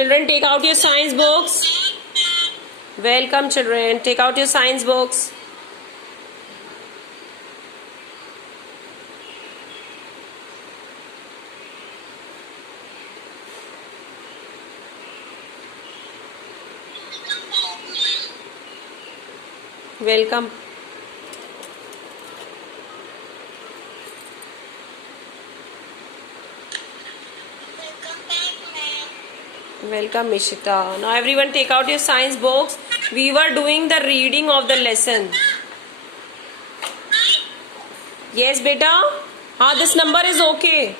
Children, take out your science books. Welcome, children. Take out your science books. Welcome. Welcome, Mishita. Now everyone take out your science books. We were doing the reading of the lesson. Yes, beta? This number is okay.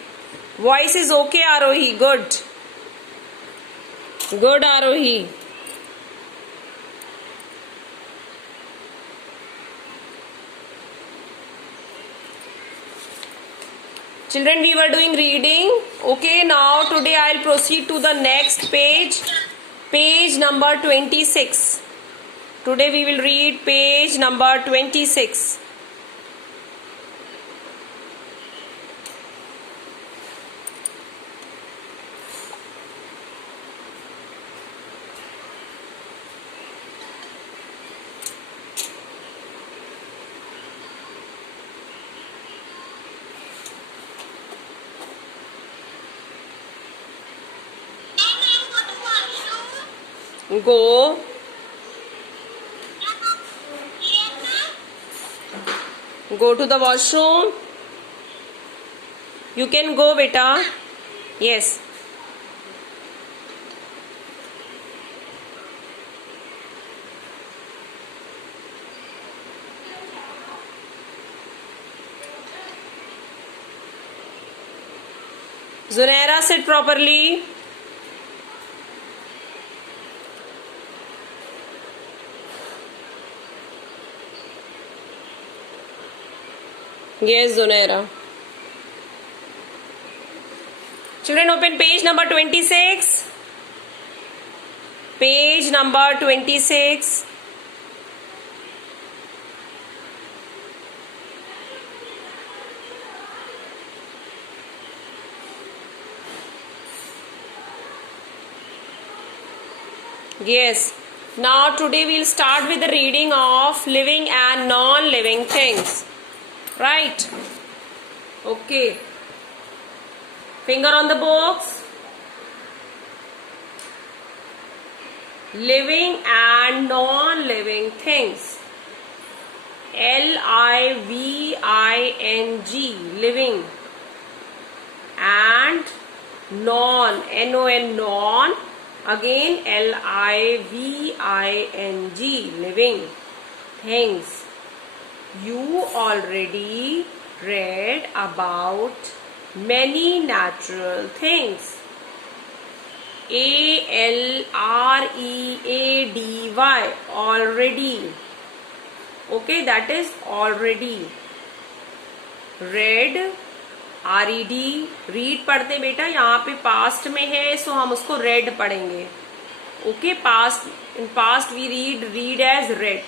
Voice is okay, Arohi. Good. Good, Arohi. Children, we were doing reading. Okay, now today I'll proceed to the next page. Page number 26. Today we will read page number 26. Go. Go to the washroom. You can go, beta. Yes. Zunaira, sit properly. Yes, Zunaira. Children, open page number 26. Page number 26. Yes. Now today we'll start with the reading of living and non-living things. Right? Okay. Finger on the box. Living and non-living things. L-I-V-I-N-G. Living. And non. N-O-N. Non. Again L-I-V-I-N-G. Living. Things. You already read about many natural things. A-L-R-E-A-D-Y. Already. Okay, that is already. Read. R-E-D. Read पढ़ते बेटा, यहाँ पे past में है, so हम उसको read पढ़ेंगे. Okay, past. In past we read as read.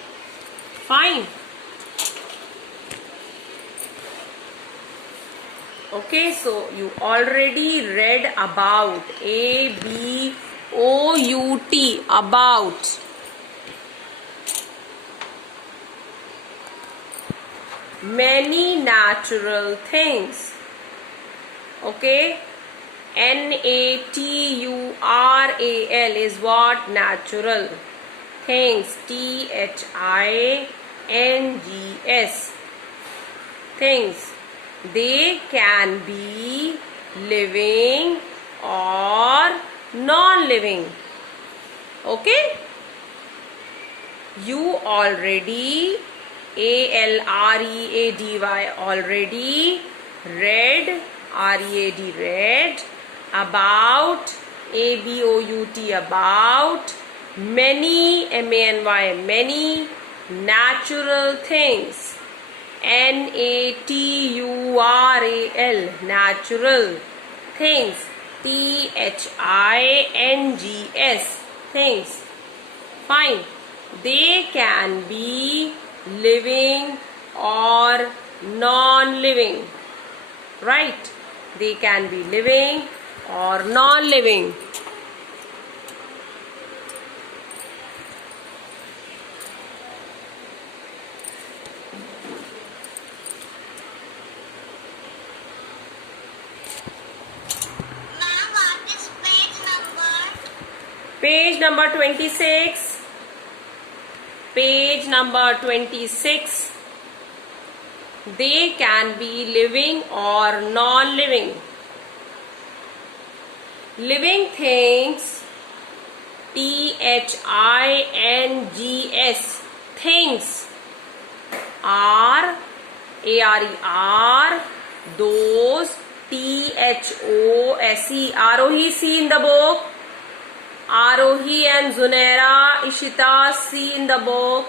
Fine. Okay, so you already read about. A-B-O-U-T. About. Many natural things. Okay. N-A-T-U-R-A-L is what? Natural. Things. T-H-I-N-G-S. Things. They can be living or non-living. Okay? You already, A-L-R-E-A-D-Y, already read, R-E-A-D, read, about, A-B-O-U-T, about, many, M-A-N-Y, many, natural things. N-A-T-U-R-A-L, natural things. T-H-I-N-G-S, things. Fine. They can be living or non-living. Right? They can be living or non-living. Page number 26. Page number 26. They can be living or non-living. Living things, THINGS, things, are ARE, those, THOSE. Arohi, see in the book. Arohi and Zunaira, Ishita, see in the book.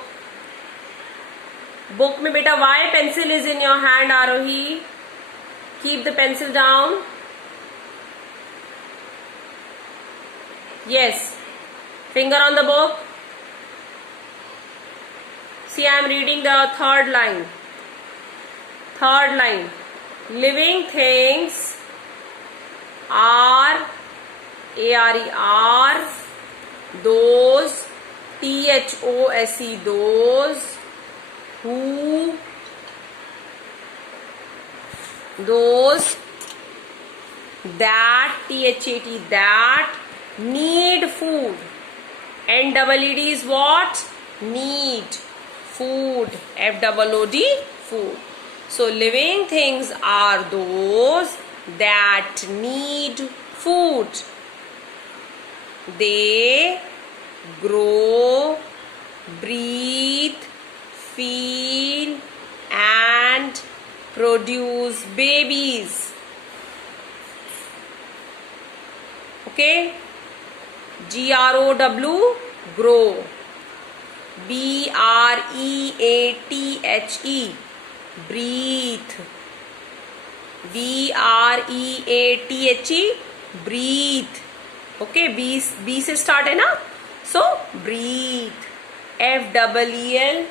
Book में बेटा why pencil is in your hand, Arohi? Keep the pencil down. Yes. Finger on the book. See, I am reading the third line. Third line. Living things are ARE, those, THOSE, those, who, those, that, THAT, that, need food. NEED is what? Need. Food. FOOD, food. So living things are those that need food. They grow, breathe, feel and produce babies. Okay? GROW, grow. BREATHE, breathe. BREATHE, breathe. Okay, B से start है ना? So breathe. FEEL,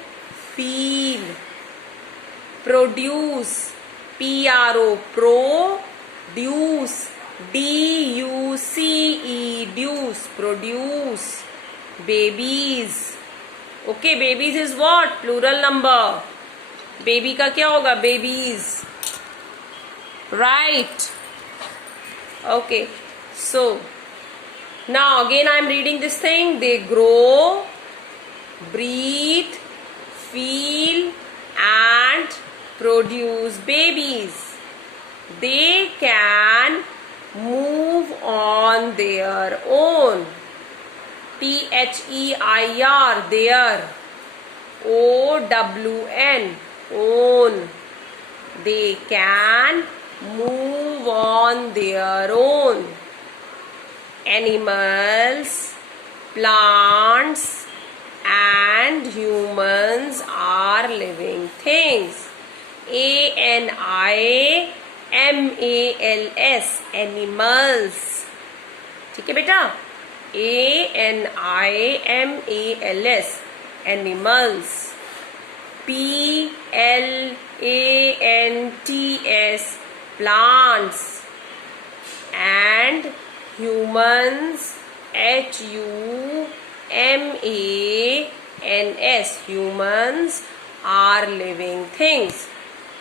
feel. Produce. Produce. DUCE, deuce, produce. Babies. Okay, babies is what? Plural number. Baby का क्या होगा? Babies. Right. Okay. So now again I am reading this thing. They grow, breathe, feel and produce babies. They can move on their own. THEIR, their. OWN, own. They can move on their own. Animals, plants and humans are living things. ANIMALS, animals. ठीक है बेटा? ANIMALS, animals. PLANTS, plants. And humans, HUMANS, humans are living things.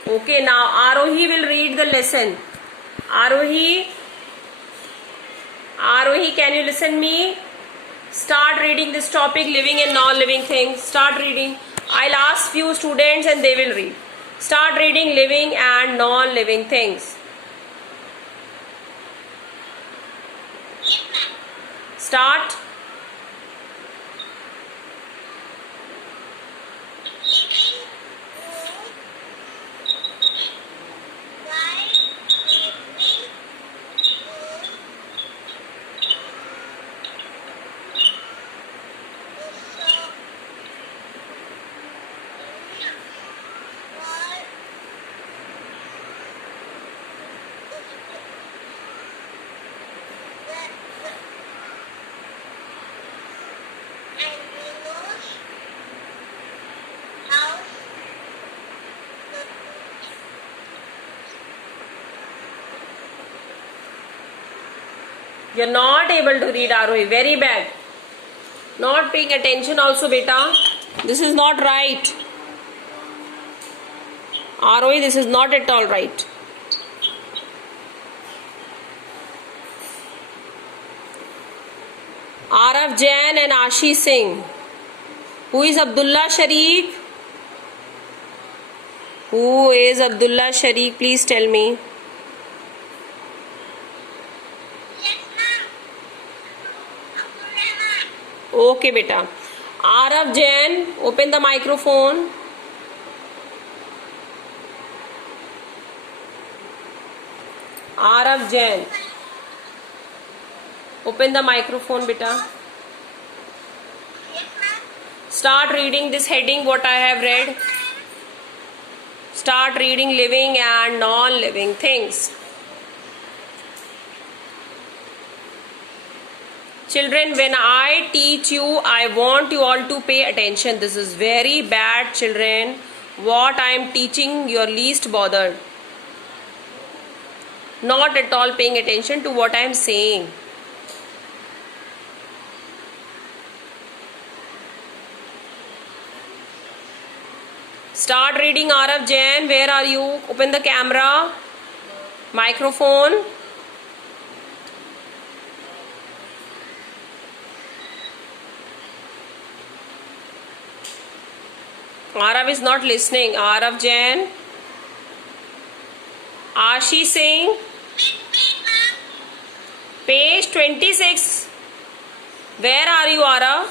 Okay, now Arohi will read the lesson. Arohi, can you listen me? Start reading this topic, living and non-living things. Start reading. I'll ask few students and they will read. Start reading living and non-living things. Start. You're not able to read, Arohi. Very bad. Not paying attention also, beta. This is not right. Arohi, this is not at all right. Arav Jain and Ashi Singh. Who is Abdullah Sharik? Who is Abdullah Sharik? Please tell me. Okay, beta. Arav Jain, open the microphone. Arav Jain, open the microphone, beta. Start reading this heading, what I have read. Start reading living and non-living things. Children, when I teach you, I want you all to pay attention. This is very bad, children. What I am teaching, you are least bothered. Not at all paying attention to what I am saying. Start reading, Arav Jain. Where are you? Open the camera. Microphone. Arav is not listening. Arav Jain. Ashi Singh. Page 26. Where are you, Arav?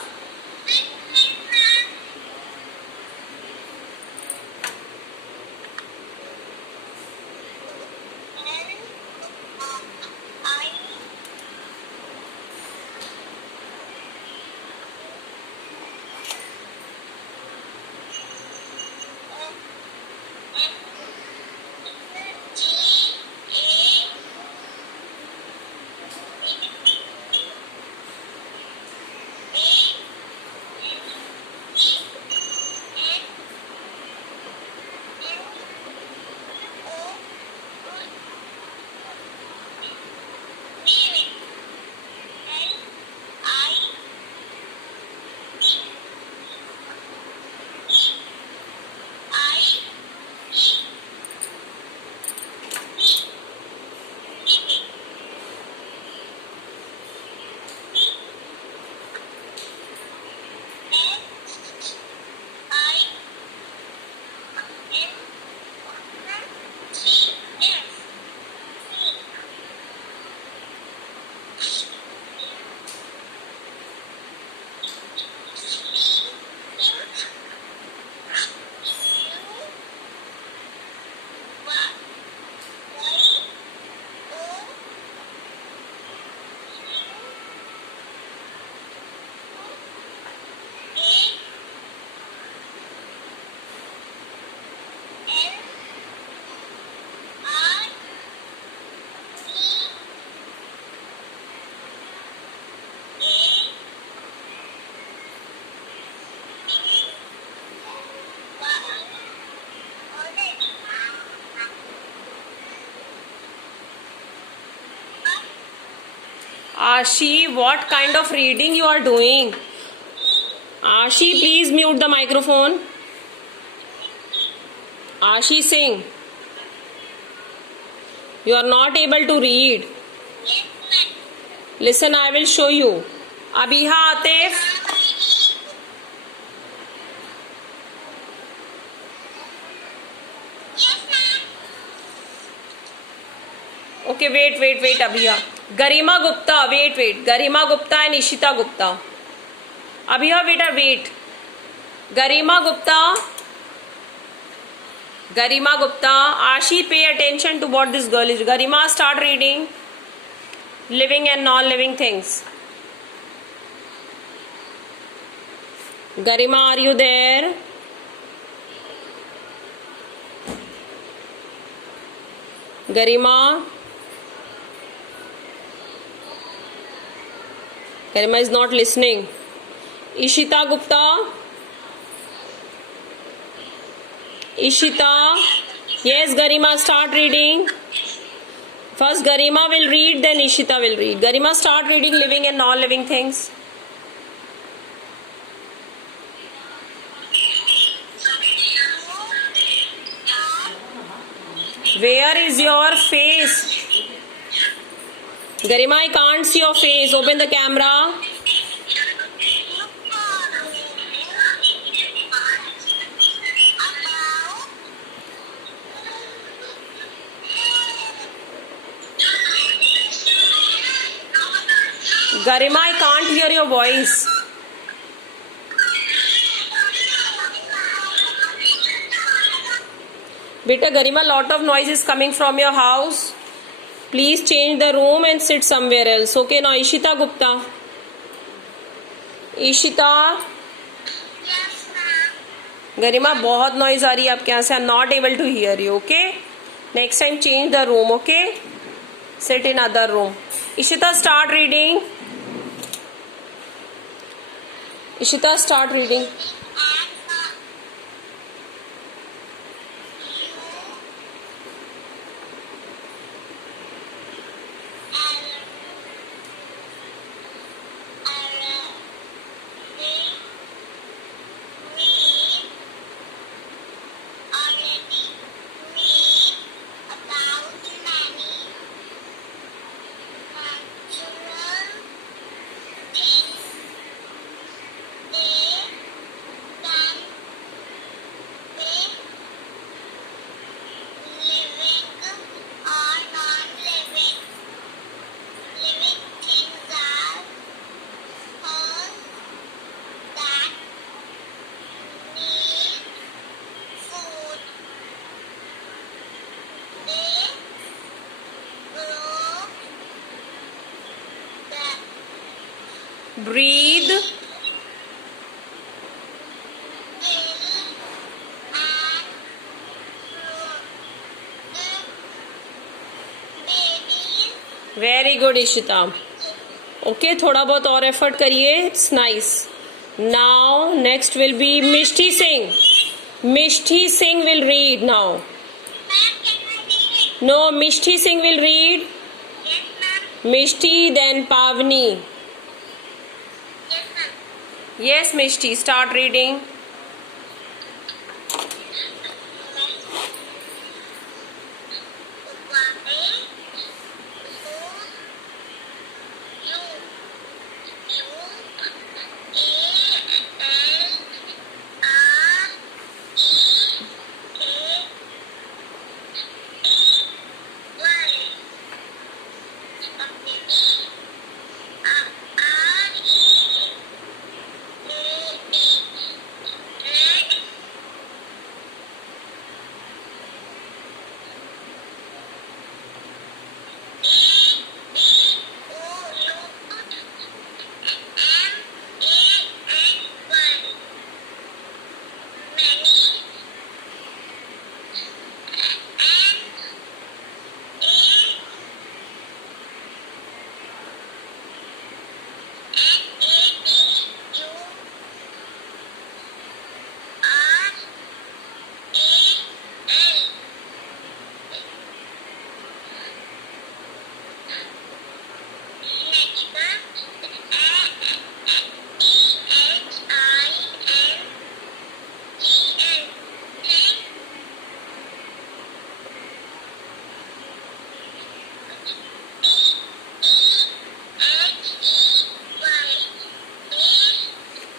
Ashi, what kind of reading you are doing? Ashi, please mute the microphone. Ashi Singh, you are not able to read. Listen, I will show you. Abiha Atif. Okay, wait, Abhiya. Garima Gupta, wait. Garima Gupta and Ishita Gupta. Abhiya, wait. Garima Gupta. Ashi, pay attention to what this girl is. Garima, start reading. Living and non-living things. Garima, are you there? Garima is not listening. Ishita Gupta. Yes, Garima, start reading. First Garima will read, then Ishita will read. Garima, start reading living and non-living things. Where is your face? Garima, I can't see your face. Open the camera. Garima, I can't hear your voice. Beta Garima, lot of noise is coming from your house. Please change the room and sit somewhere else. Okay, now Ishita Gupta. Ishita. गरिमा बहुत noise आ रही है आपके यहाँ से. I am not able to hear you. Okay, next time change the room. Okay, sit in other room. Ishita start reading. Ishita start reading. Breathe. Very good Ishita. Okay, थोड़ा बहुत और effort करिए. It's nice. Now next will be Mishti Singh. Mishti Singh will read now. No, Mishti Singh will read. Mishti, then Pavni. Yes, Mishti, start reading.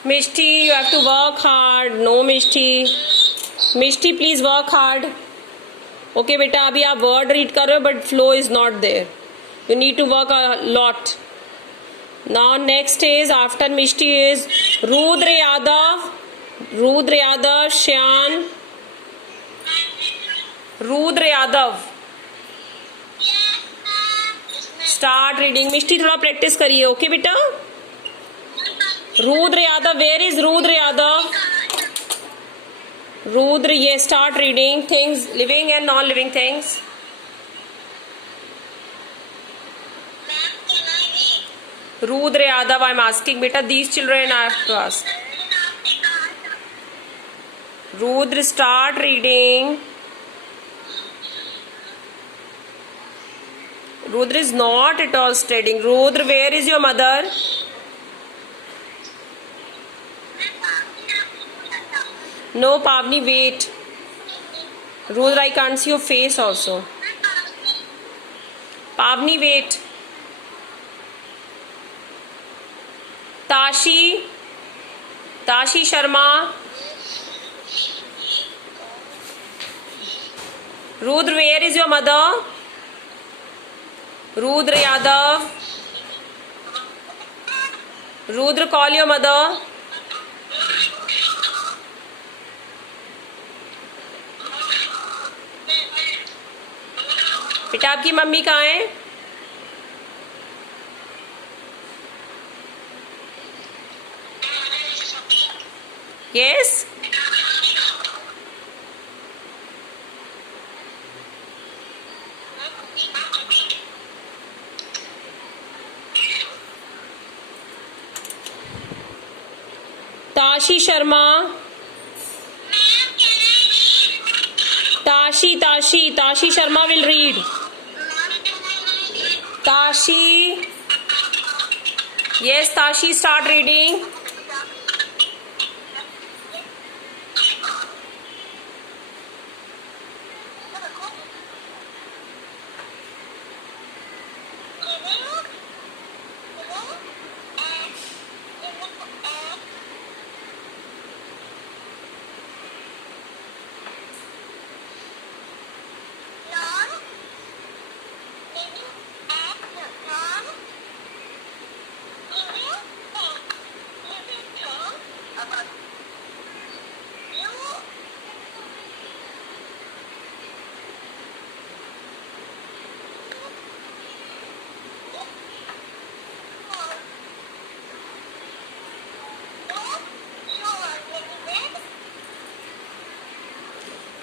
Mishti, you have to work hard. No, Mishti. Mishti, please work hard. Okay, बेटा अभी आप word read कर रहे हो but flow is not there. You need to work a lot. Now next is after Mishti is Rudra Yadav. Rudra Yadav, Shyan. Rudra Yadav. Start reading. Mishti थोड़ा practice करिए. Okay बेटा. Rudra Yadav, where is Rudra Yadav? Rudra, yes, start reading things, living and non-living things. Rudra Yadav, I'm asking, beta, these children I have to ask. Rudra, start reading. Rudra is not at all studying. Rudra, where is your mother? No, Pavni, wait. Rudra, I can't see your face also. Pavni, wait. Tashi. Tashi Sharma. Rudra, where is your mother? Rudra Yadav. Rudra, call your mother. बेटा आपकी mummy कहाँ है? Yes. Tashi Sharma. Tashi Sharma will read. Tashi. Yes, Tashi, start reading.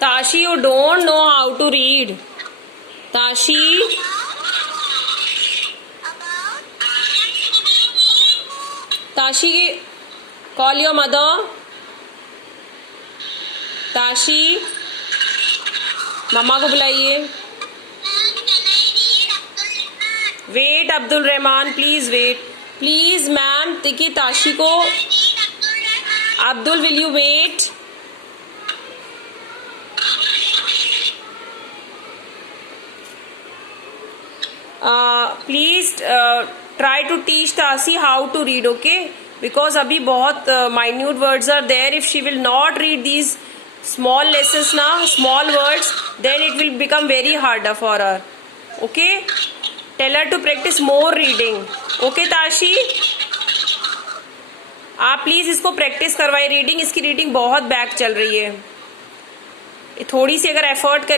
Tashi, you don't know how to read. Tashi. Tashi, call your mother. Tashi. मम्मा को बुलाइए. Wait, Abdul Rahman, please wait. Please, ma'am, देखिए ताशी को. Abdul, will you wait? Please try to teach Tashi how to read, okay? Because अभी बहुत minute words are there. If she will not read these small lessons now, small words, then it will become very harder for her. Okay? Tell her to practice more reading. Okay, Tashi? आप please इसको practice करवाइए reading. इसकी reading बहुत back चल रही है. थोड़ी सी अगर एफर्ट कर